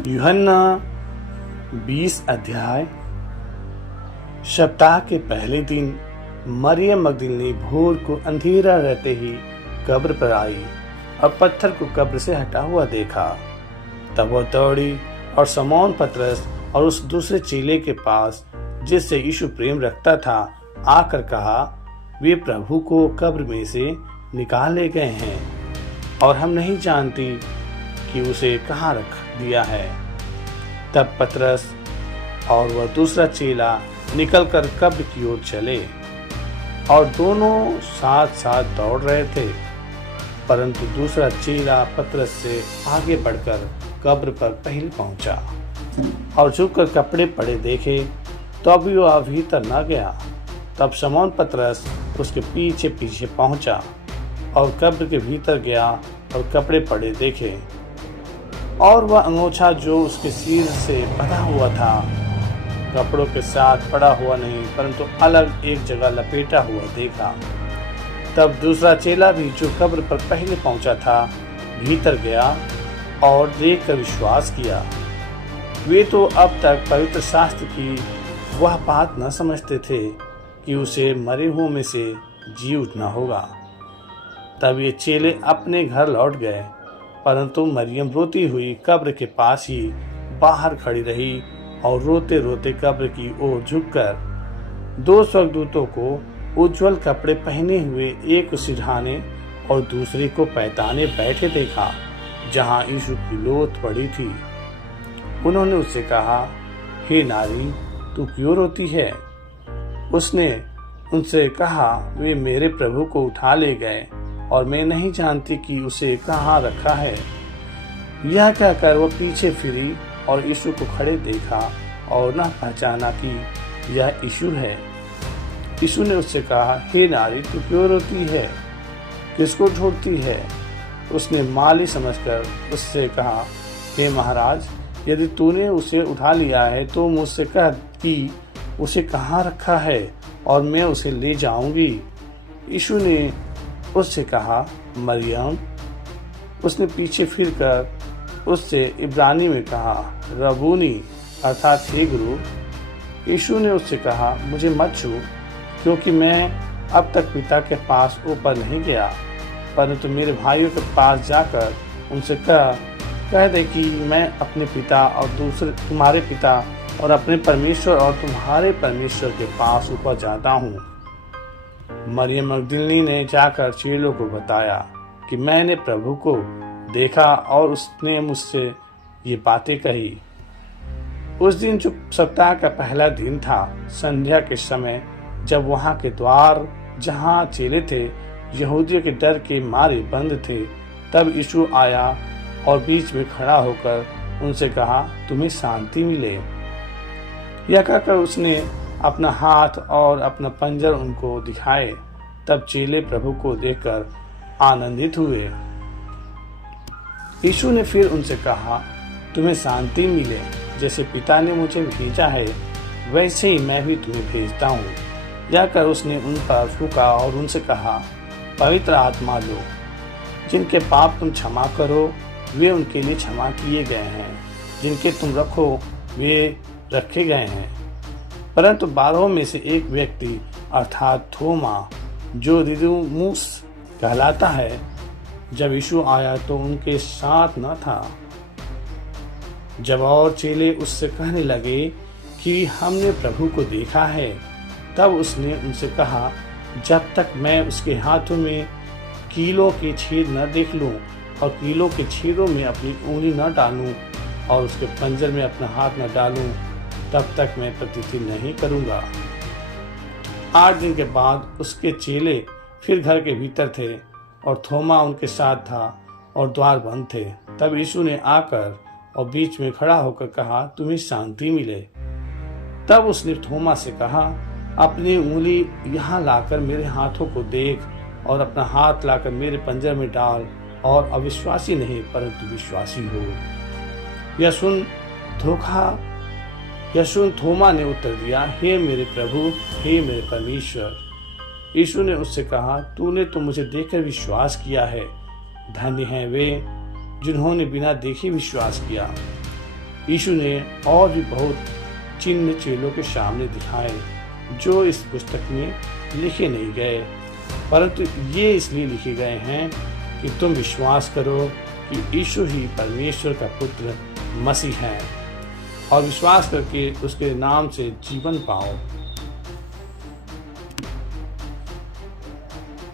यूहन्ना 20 अध्याय। सप्ताह के पहले दिन मरियम मगदलीनी भोर को अंधेरा रहते ही कब्र पर आई और पत्थर को कब्र से हटा हुआ देखा। तब वह दौड़ी और शमौन पतरस और उस दूसरे चेले के पास जिससे यीशु प्रेम रखता था आकर कहा, वे प्रभु को कब्र में से निकाल ले गए हैं और हम नहीं जानती कि उसे कहाँ रख दिया है। तब पतरस और वह दूसरा चेला निकलकर कब्र की ओर चले और दोनों साथ साथ दौड़ रहे थे, परंतु दूसरा चेला पतरस से आगे बढ़कर कब्र पर पहले पहुंचा और झुककर कपड़े पड़े देखे तो अभी वह भीतर न गया। तब शमौन पतरस उसके पीछे पीछे पहुंचा और कब्र के भीतर गया और कपड़े पड़े देखे, और वह अंगोछा जो उसके सिर से बंधा हुआ था कपड़ों के साथ पड़ा हुआ नहीं, परंतु अलग एक जगह लपेटा हुआ देखा। तब दूसरा चेला भी जो कब्र पर पहले पहुंचा था भीतर गया और देखकर विश्वास किया। वे तो अब तक पवित्र शास्त्र की वह बात न समझते थे कि उसे मरे हुओं में से जी उठना होगा। तब ये चेले अपने घर लौट गए, परंतु मरियम रोती हुई कब्र के पास ही बाहर खड़ी रही और रोते रोते कब्र की ओर झुककर दो स्वर्गदूतों को उज्जवल कपड़े पहने हुए एक सिरहाने और दूसरे को पैताने बैठे देखा जहां यीशु की लोथ पड़ी थी। उन्होंने उससे कहा, हे नारी, तू क्यों रोती है? उसने उनसे कहा, वे मेरे प्रभु को उठा ले गए और मैं नहीं जानती कि उसे कहाँ रखा है। यह कहकर वह पीछे फिरी और यीशु को खड़े देखा और न पहचाना कि यह यीशु है। यीशु ने उससे कहा, हे नारी, तू क्यों रोती है? किसको ढूंढती है? उसने माली समझकर उससे कहा, हे महाराज, यदि तूने उसे उठा लिया है तो मुझसे कह कि उसे कहाँ रखा है और मैं उसे ले जाऊंगी। यीशु ने उससे कहा, मरियम। उसने पीछे फिरकर उससे इब्रानी में कहा, रबूनी, अर्थात हे गुरु। यीशु ने उससे कहा, मुझे मत छू, क्योंकि मैं अब तक पिता के पास ऊपर नहीं गया, परंतु मेरे भाइयों के पास जाकर उनसे कह दे कि मैं अपने पिता और दूसरे तुम्हारे पिता और अपने परमेश्वर और तुम्हारे परमेश्वर के पास ऊपर जाता हूँ। मरियम मगदलीनी ने जाकर चेलों को बताया कि मैंने प्रभु को देखा और उसने मुझसे ये बातें कही। उस दिन जो सप्ताह का पहला दिन था, संध्या के समय, जब वहां के द्वार जहां चेले थे यहूदियों के डर के मारे बंद थे, तब यीशु आया और बीच में खड़ा होकर उनसे कहा, तुम्हें शांति मिले। यह कहकर उसने अपना हाथ और अपना पंजर उनको दिखाए। तब चेले प्रभु को देखकर आनंदित हुए। यीशु ने फिर उनसे कहा, तुम्हें शांति मिले। जैसे पिता ने मुझे भेजा है वैसे ही मैं भी तुम्हें भेजता हूँ। यह कर उसने उन पर फूंका और उनसे कहा, पवित्र आत्मा लो। जिनके पाप तुम क्षमा करो वे उनके लिए क्षमा किए गए हैं, जिनके तुम रखो वे रखे गए हैं। परंतु 12 में से एक व्यक्ति अर्थात थोमा, जो दिदुमुस कहलाता है, जब यीशु आया तो उनके साथ न था। जब और चेले उससे कहने लगे कि हमने प्रभु को देखा है, तब उसने उनसे कहा, जब तक मैं उसके हाथों में कीलों के छेद न देख लूं और कीलों के छेदों में अपनी उंगली न डालूं और उसके पंजर में अपना हाथ न डालूं, तब तक मैं प्रतिदिन नहीं करूंगा। 8 दिन के बाद उसके चेले फिर घर के भीतर थे और थोमा उनके साथ था और द्वार बंद थे। तब यीशु ने आकर और बीच में खड़ा होकर कहा, तुम्हें शांति मिले। तब उसने थोमा से कहा, अपनी उंगली यहाँ लाकर मेरे हाथों को देख और अपना हाथ लाकर मेरे पंजर में डाल और अविश्वासी नहीं परंतु विश्वासी हो। यह सुन थोमा ने उत्तर दिया, हे मेरे प्रभु, हे मेरे परमेश्वर। यीशु ने उससे कहा, तूने तो मुझे देखकर विश्वास किया है। धन्य हैं वे जिन्होंने बिना देखे विश्वास किया। यीशु ने और भी बहुत चिन्ह चेलों के सामने दिखाए जो इस पुस्तक में लिखे नहीं गए, परंतु ये इसलिए लिखे गए हैं कि तुम विश्वास करो कि यीशु ही परमेश्वर का पुत्र मसीह है और विश्वास करके उसके नाम से जीवन पाओ।